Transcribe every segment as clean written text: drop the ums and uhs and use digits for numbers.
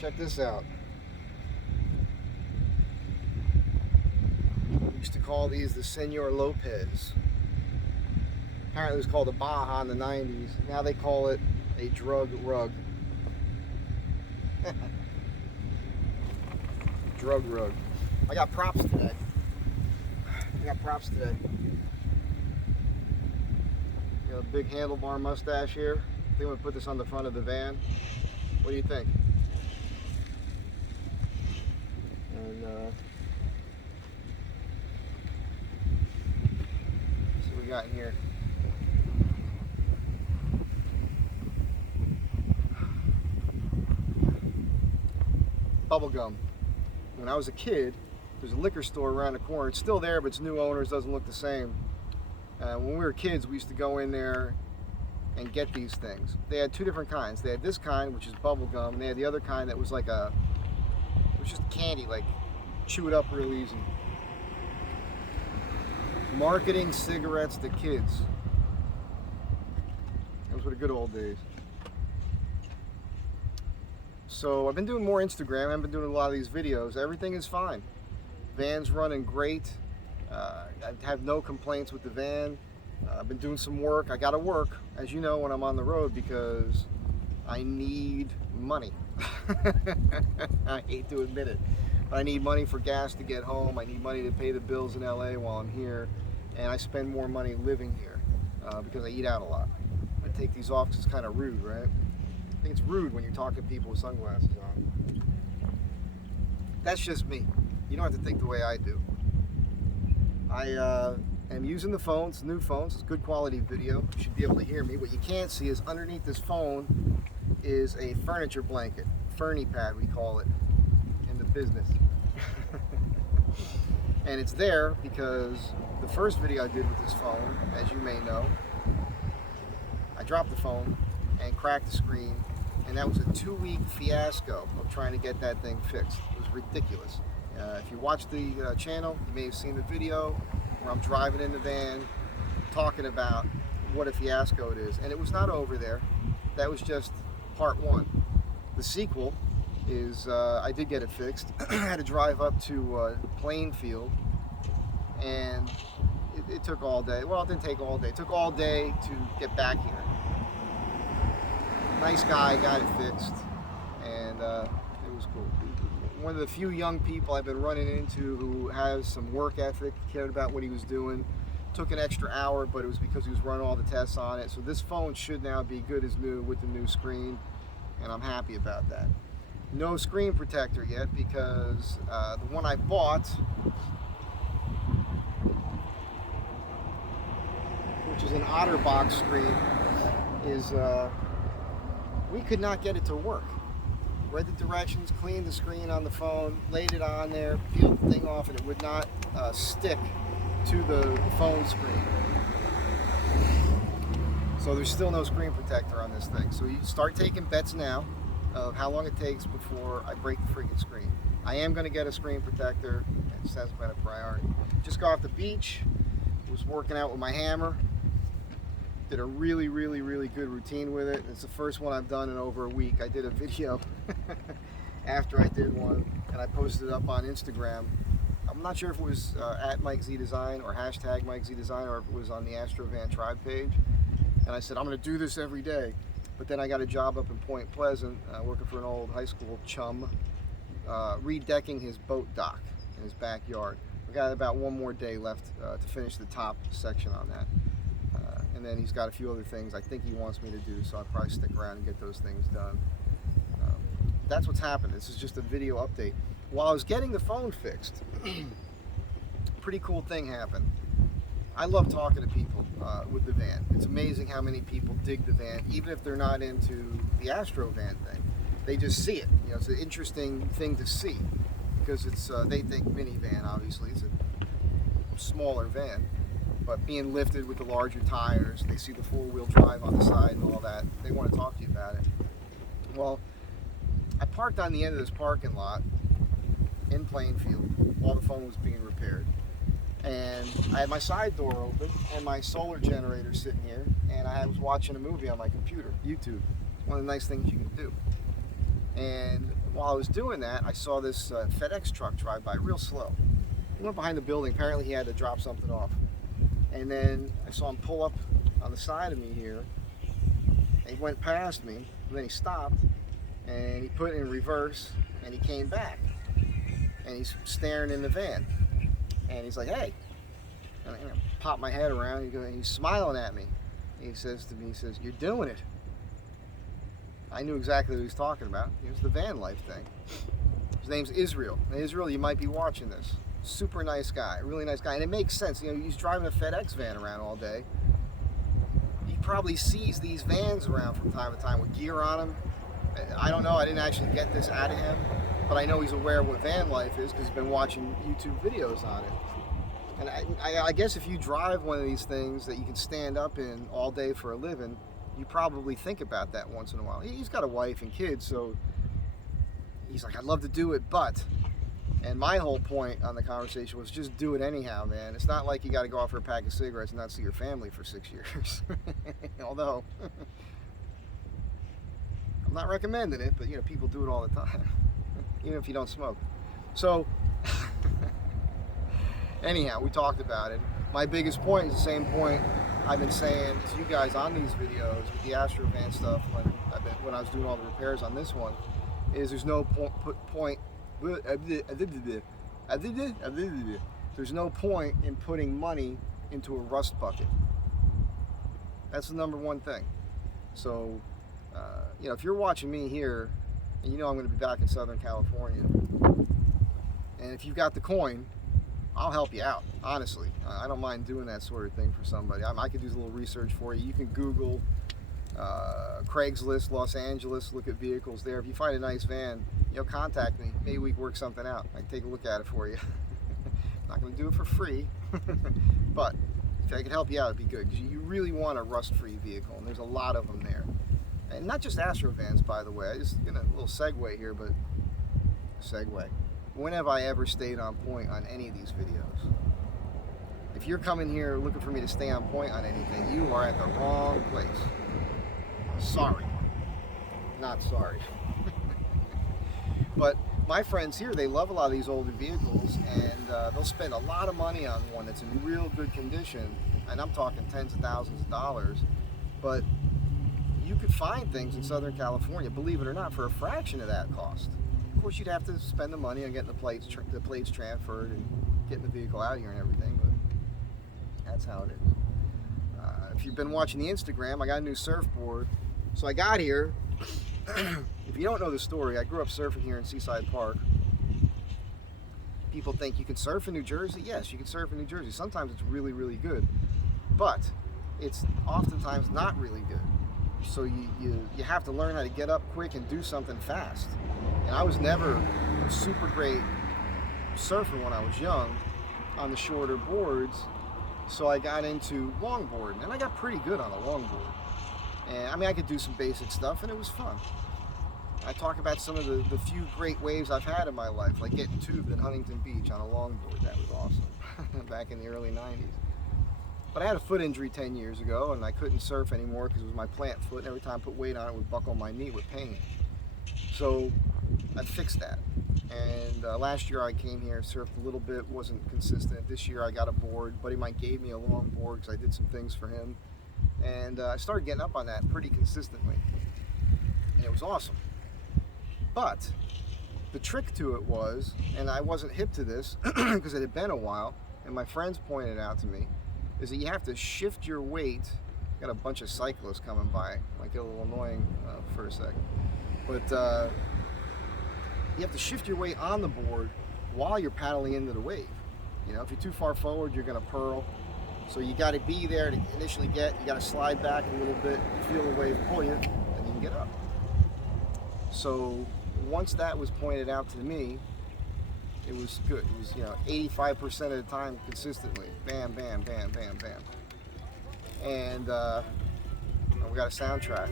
Check this out. We used to call these the Senor Lopez. Apparently it was called a Baja in the 90s. Now they call it a drug rug. Drug rug. I got props today. Got a big handlebar mustache here. I think I'm gonna put this on the front of the van. What do you think? And see what we got in here. Bubble gum. When I was a kid, there's a liquor store around the corner. It's still there, but it's new owners, doesn't look the same. When we were kids, we used to go in there and get these things. They had two different kinds. They had this kind, which is bubble gum, and they had the other kind that was like it was just candy, like chew it up real easy. Marketing cigarettes to kids. Those were the good old days. So I've been doing more Instagram. I've been doing a lot of these videos. Everything is fine. Van's running great. I have no complaints with the van. I've been doing some work. I gotta work, as you know, when I'm on the road because I need money. I hate to admit it, but I need money for gas to get home. I need money to pay the bills in LA while I'm here, and I spend more money living here because I eat out a lot. I take these off because it's kind of rude, right? I think it's rude when you're talking to people with sunglasses on. That's just me. You don't have to think the way I do. I am using the phone. It's new phones. It's good quality video. You should be able to hear me. What you can't see is underneath this phone is a furniture blanket. Fernie pad, we call it in the business. And it's there because the first video I did with this phone, as you may know, I dropped the phone and cracked the screen, and that was a 2-week fiasco of trying to get that thing fixed. It was ridiculous. If you watch the channel, you may have seen the video where I'm driving in the van talking about what a fiasco it is, and it was not over there. That was just part one. The sequel is I did get it fixed. I had to drive up to Plainfield, and it took all day. Well, it didn't take all day. It took all day to get back here. Nice guy got it fixed, and it was cool. One of the few young people I've been running into who has some work ethic, cared about what he was doing. Took an extra hour, but it was because he was running all the tests on it. So this phone should now be good as new with the new screen, and I'm happy about that. No screen protector yet because the one I bought, which is an OtterBox screen, is we could not get it to work. Read the directions, cleaned the screen on the phone, laid it on there, peeled the thing off, and it would not stick to the phone screen. So there's still no screen protector on this thing. So you start taking bets now of how long it takes before I break the freaking screen. I am going to get a screen protector. It just hasn't been a priority. Just got off the beach, was working out with my hammer. Did a really good routine with it. It's the first one I've done in over a week. I did a video after I did one, and I posted it up on Instagram. I'm not sure if it was at Mike Z Design or hashtag Mike Z Design, or if it was on the ASTRO Van Tribe page. And I said, I'm going to do this every day. But then I got a job up in Point Pleasant, working for an old high school chum, redecking his boat dock in his backyard. We got about one more day left to finish the top section on that. And then he's got a few other things I think he wants me to do, so I'll probably stick around and get those things done. That's what's happened. This is just a video update. While I was getting the phone fixed, pretty cool thing happened. I love talking to people with the van. It's amazing how many people dig the van, even if they're not into the Astro van thing. They just see it. You know, it's an interesting thing to see because it's they think minivan, obviously. It's a smaller van. But being lifted with the larger tires, they see the four-wheel drive on the side and all that. They want to talk to you about it. Well, I parked on the end of this parking lot in Plainfield while the phone was being repaired. And I had my side door open and my solar generator sitting here, and I was watching a movie on my computer, YouTube. It's one of the nice things you can do. And while I was doing that, I saw this FedEx truck drive by real slow. He went behind the building. Apparently he had to drop something off. And then I saw him pull up on the side of me here. And he went past me, and then he stopped, and he put it in reverse, and he came back. And he's staring in the van. And he's like, hey. And I pop my head around, and he's smiling at me. He says to me, he says, you're doing it. I knew exactly what he was talking about. It was the van life thing. His name's Israel. Now, Israel, you might be watching this. Super nice guy, really nice guy. And it makes sense. You know, he's driving a FedEx van around all day. He probably sees these vans around from time to time with gear on them. I don't know, I didn't actually get this out of him, but I know he's aware of what van life is because he's been watching YouTube videos on it. And I guess if you drive one of these things that you can stand up in all day for a living, you probably think about that once in a while. He's got a wife and kids, so he's like, I'd love to do it, but... And my whole point on the conversation was just do it anyhow, man. It's not like you got to go out for a pack of cigarettes and not see your family for 6 years. Although, I'm not recommending it, but you know, people do it all the time, even if you don't smoke. So, anyhow, we talked about it. My biggest point is the same point I've been saying to you guys on these videos with the ASTRO van stuff when I was doing all the repairs on this one, is there's no point. There's no point in putting money into a rust bucket. That's the number one thing. So, you know, if you're watching me here, and you know I'm going to be back in Southern California, and if you've got the coin, I'll help you out, honestly. I don't mind doing that sort of thing for somebody. I could do a little research for you. You can Google Craigslist, Los Angeles, look at vehicles there. If you find a nice van, you know, contact me. Maybe we can work something out. I can take a look at it for you. Not going to do it for free, but if I can help you out, it'd be good, because you really want a rust-free vehicle, and there's a lot of them there. And not just ASTRO vans, by the way. I just get a little segue here, but when have I ever stayed on point on any of these videos? If you're coming here looking for me to stay on point on anything, you are at the wrong place. Sorry. Not sorry. But my friends here, they love a lot of these older vehicles, and they'll spend a lot of money on one that's in real good condition, and I'm talking tens of thousands of dollars. But you could find things in Southern California, believe it or not, for a fraction of that cost. Of course, you'd have to spend the money on getting the plates transferred and getting the vehicle out here and everything, but that's how it is. If you've been watching the Instagram, I got a new surfboard. So I got here. If you don't know the story, I grew up surfing here in Seaside Park. People think you can surf in New Jersey. Yes, you can surf in New Jersey. Sometimes it's really, really good, but it's oftentimes not really good. So you have to learn how to get up quick and do something fast. And I was never a super great surfer when I was young on the shorter boards, so I got into longboarding, and I got pretty good on a longboard. And I mean, I could do some basic stuff, and it was fun. I talk about some of the few great waves I've had in my life, like getting tubed at Huntington Beach on a longboard. That was awesome, back in the early 90s. But I had a foot injury 10 years ago, and I couldn't surf anymore because it was my plant foot, and every time I put weight on it, it would buckle my knee with pain. So I fixed that. And last year I came here, surfed a little bit, wasn't consistent. This year I got a board. A buddy of mine gave me a long board because I did some things for him. And I started getting up on that pretty consistently. And it was awesome. But the trick to it was, and I wasn't hip to this because it had been a while, and my friends pointed out to me, is that you have to shift your weight. Got a bunch of cyclists coming by. Might get a little annoying for a second. But you have to shift your weight on the board while you're paddling into the wave. You know, if you're too far forward, you're going to purl. So you got to be there to initially get. You got to slide back a little bit, feel the wave pull you, and you can get up. So once that was pointed out to me, it was good. It was, you know, 85% of the time consistently. Bam, bam, bam, bam, bam. And we got a soundtrack.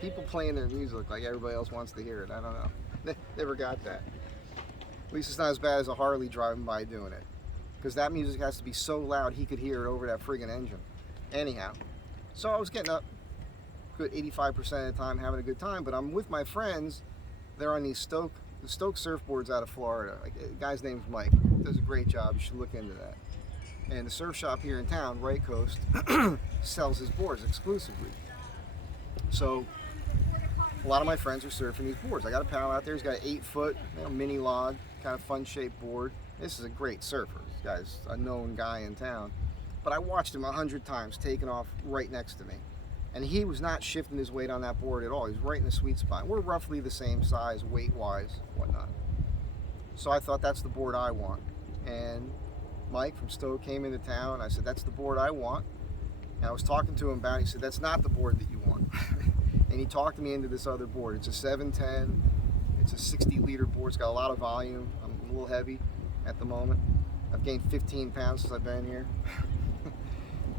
People playing their music like everybody else wants to hear it. I don't know. Never got that. At least it's not as bad as a Harley driving by doing it. Because that music has to be so loud he could hear it over that friggin' engine. Anyhow, so I was getting up. good 85% of the time having a good time, but I'm with my friends. They're on these Stoke surfboards out of Florida. Like, the guy's name's Mike. Does a great job. You should look into that. And the surf shop here in town, Right Coast, sells his boards exclusively. So a lot of my friends are surfing these boards. I got a pal out there. He's got an 8-foot mini log, kind of fun-shaped board. This is a great surfer. This guy's a known guy in town. But I watched him 100 times taking off right next to me. And he was not shifting his weight on that board at all. He's right in the sweet spot. We're roughly the same size, weight-wise, whatnot. So I thought, that's the board I want. And Mike from Stowe came into town. I said, that's the board I want. And I was talking to him about it. He said, that's not the board that you want. And he talked me into this other board. It's a 710. It's a 60-liter board. It's got a lot of volume. I'm a little heavy at the moment. I've gained 15 pounds since I've been here.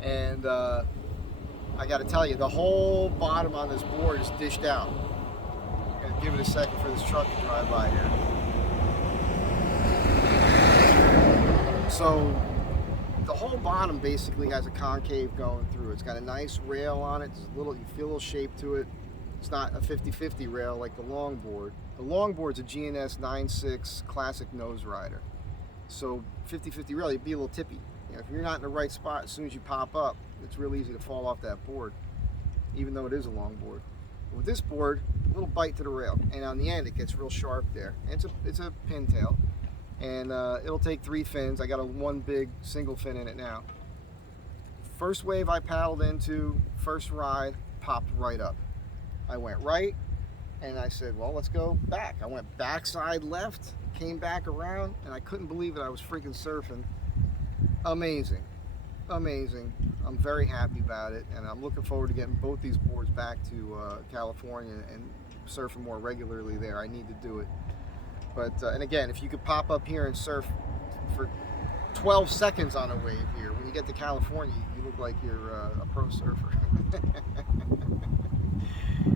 And I got to tell you, the whole bottom on this board is dished out. I'm going to give it a second for this truck to drive by here. So the whole bottom basically has a concave going through. It's got a nice rail on it. It's a little, you feel a little shape to it. It's not a 50-50 rail like the longboard. The longboard's a GNS 9.6 classic nose rider. So 50-50 rail, you'd be a little tippy. You know, if you're not in the right spot, as soon as you pop up, it's real easy to fall off that board, even though it is a longboard. With this board, a little bite to the rail, and on the end it gets real sharp there. And it's a pintail, and it'll take 3 fins. I got one big single fin in it now. First wave I paddled into, first ride, popped right up. I went right, and I said, well, let's go back. I went backside left, came back around, and I couldn't believe it. I was freaking surfing. Amazing, amazing. I'm very happy about it, and I'm looking forward to getting both these boards back to California and surfing more regularly there. I need to do it. But and again, if you could pop up here and surf for 12 seconds on a wave here, when you get to California, you look like you're a pro surfer.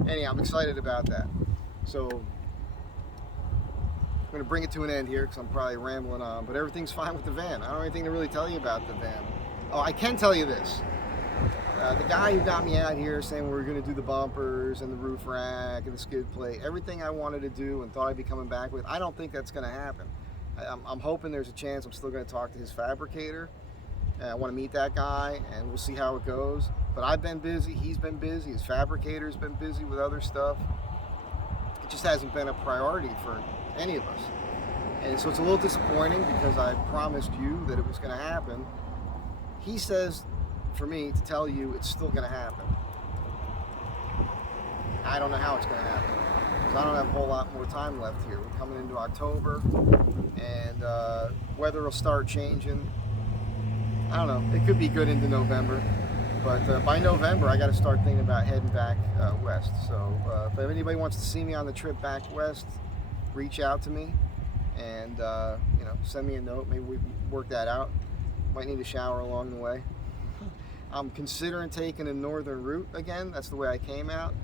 Anyhow, I'm excited about that. So I'm going to bring it to an end here because I'm probably rambling on, but everything's fine with the van. I don't have anything to really tell you about the van. Oh, I can tell you this. The guy who got me out here saying we were going to do the bumpers and the roof rack and the skid plate, everything I wanted to do and thought I'd be coming back with, I don't think that's going to happen. I'm hoping there's a chance I'm still going to talk to his fabricator. I want to meet that guy, and we'll see how it goes. But I've been busy, he's been busy, his fabricator's been busy with other stuff. It just hasn't been a priority for any of us. And so it's a little disappointing because I promised you that it was going to happen. He says for me to tell you it's still going to happen. I don't know how it's going to happen because I don't have a whole lot more time left here. We're coming into October, and weather will start changing. I don't know, it could be good into November, but by November I got to start thinking about heading back west. So if anybody wants to see me on the trip back west, reach out to me and you know, send me a note. Maybe we can work that out. Might need a shower along the way. I'm considering taking a northern route again. That's the way I came out.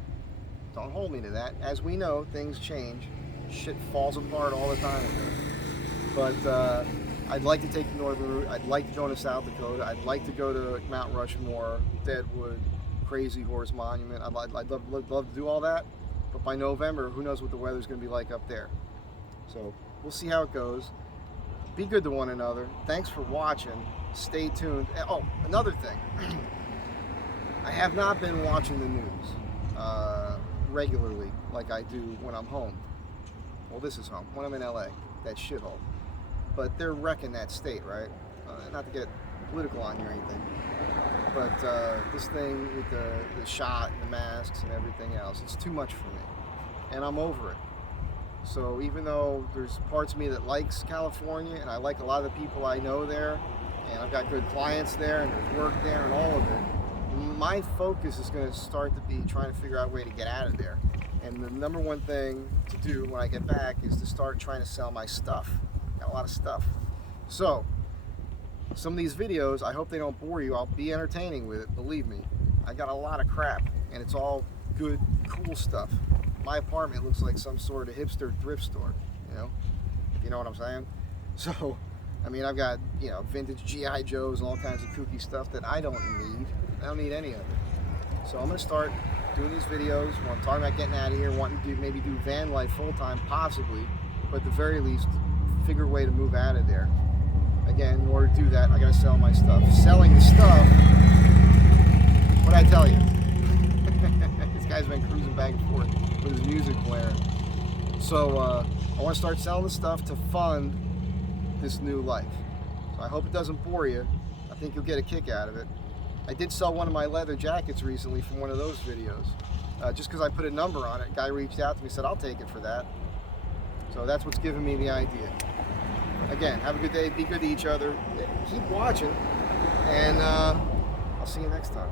Don't hold me to that. As we know, things change. Shit falls apart all the time with it. But I'd like to take the northern route. I'd like to go into South Dakota. I'd like to go to Mount Rushmore, Deadwood, Crazy Horse Monument. I'd love to do all that. But by November, who knows what the weather's going to be like up there. So we'll see how it goes. Be good to one another. Thanks for watching. Stay tuned. Oh, another thing. I have not been watching the news regularly like I do when I'm home. Well, this is home. When I'm in LA, that shithole. But they're wrecking that state, right? Not to get political on you or anything. But this thing with the shot and the masks and everything else, it's too much for me. And I'm over it. So even though there's parts of me that likes California, and I like a lot of the people I know there, and I've got good clients there, and there's work there, and all of it, my focus is going to start to be trying to figure out a way to get out of there. And the number one thing to do when I get back is to start trying to sell my stuff. Got a lot of stuff. So some of these videos, I hope they don't bore you. I'll be entertaining with it, believe me. I got a lot of crap, and it's all good, cool stuff. My apartment looks like some sort of hipster thrift store, you know? You know what I'm saying? So, I mean, I've got, you know, vintage G.I. Joes and all kinds of kooky stuff that I don't need. I don't need any of it. So I'm going to start doing these videos, want to talk about getting out of here, wanting to maybe do van life full time, possibly, but at the very least, figure a way to move out of there. Again, in order to do that, I gotta sell my stuff. Selling the stuff, what'd I tell you? This guy's been cruising back and forth with his music blaring. So I want to start selling the stuff to fund this new life. So I hope it doesn't bore you. I think you'll get a kick out of it. I did sell one of my leather jackets recently from one of those videos. Just because I put a number on it, a guy reached out to me and said, I'll take it for that. So that's what's giving me the idea. Again, have a good day, be good to each other, keep watching, and I'll see you next time.